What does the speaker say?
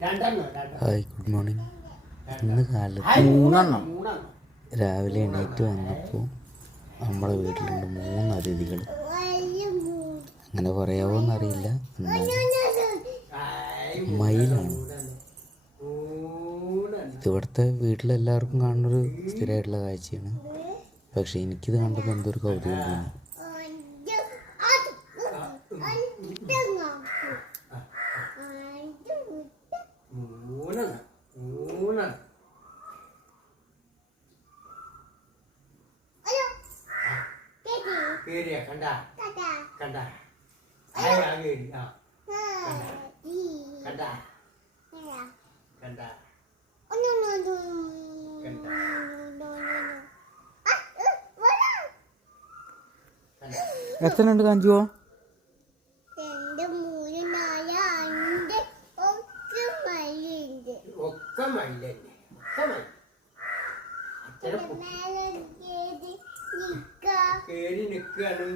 Hi, good morning. ഇന്ന് കാലത്ത് രാവിലെ എണീറ്റ് വന്നപ്പോൾ നമ്മുടെ വീട്ടിലുണ്ട് 3 അതിഥികൾ. അങ്ങനെ പറയാവോന്നറിയില്ല. മയിലാണ് ഇതിവിടുത്തെ വീട്ടിലെല്ലാവർക്കും കാണുന്നൊരു സ്ഥിരമായിട്ടുള്ള കാഴ്ചയാണ്. പക്ഷെ എനിക്കിത് കണ്ടപ്പോൾ എന്തൊരു കൗതുകം തോന്നി. കണ്ട കണ്ട കണ്ട എത്ര ഉണ്ട് കാഞ്ചുവോ? ഒക്കെ മയിലന്നെ കേറി നിക്കാണ്.